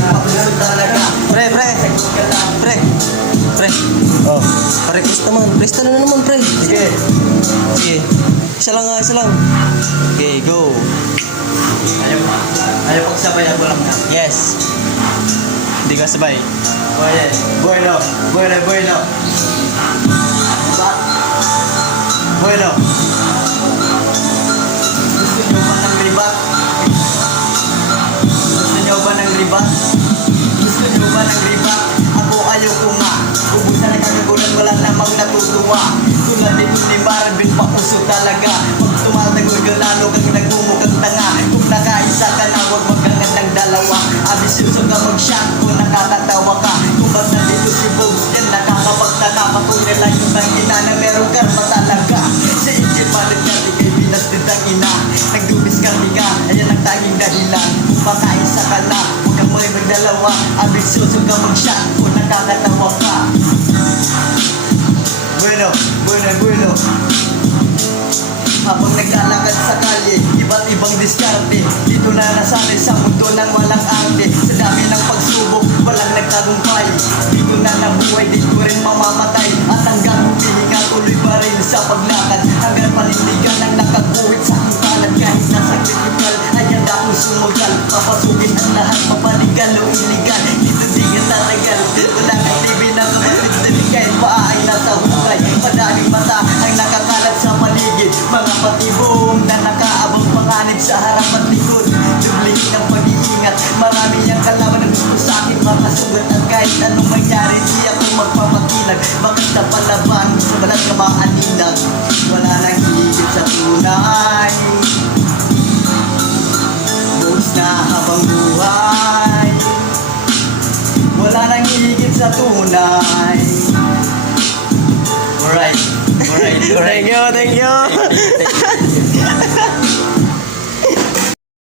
Papuso talaga. Pre. Oh. Pa-request naman. Request na naman, pre. Sige. Sige. Isa lang. Okay, go. Ayaw pang sabay ako lang na. Yes. Hindi ka sabay. Bueno. Bueno. Gusto nyo ba ng ribat? Ako ayoko nga. Ubusan na kagagulan, wala namang natutuwa. Tulad dito ni Marvin, pauso talaga. Pag tumatagod ka, lalo kang nagmumukhang tanga. Kung nakaisa ka na, huwag magkangat ng dalawa. Abisyoso ka mag-shot kung nakakatawa ka. Kung ba't nandito si Bogs, yan nakakapagtaka. Patunay lang yung tangina na meron karma talaga. Sa Indian Malit ka, di kay Pinas din tangina. Nagdubis ka, ka, ayan ang tanging dahilan. Kung makaisa ka na, huwag kang may magdalawa. Abisyoso ka mag-shot kung nakakatawa ka. Bueno. Habang naglalakad sa kalye, iba't ibang diskarte. Dito na nasanay sa mundo ng walang arte. Sa dami ng pagsubok, walang nagtagumpay. Dito na nabuhay, dito rin mamamatay. At hanggang humihinga, tuloy pa rin sa paglakad. Hanggang panindigan ang nakaguhit sa aking palad. Kahit nasa kritikal, ay handa akong sumugal. Papasukin ang lahat, papaligal o iligal. Dito di ka tatagal, wala kang TV na kapatid. Kahit paa ay nasa hukay. Madaling mata ang nakakalat sa paligid. Mga patibong na nakaabang panganib sa harap at likod. Dublihin ang pag-iingat. Marami ang kalaban na gusto sa akin makasugat. At kahit anong mangyari, di ako magpamakinag. Bakit na palaban sa balat na maaninag? Wala nang higit sa tunay. Buhos na habang buhay. Wala nang higit sa tunay. Alright. Thank you.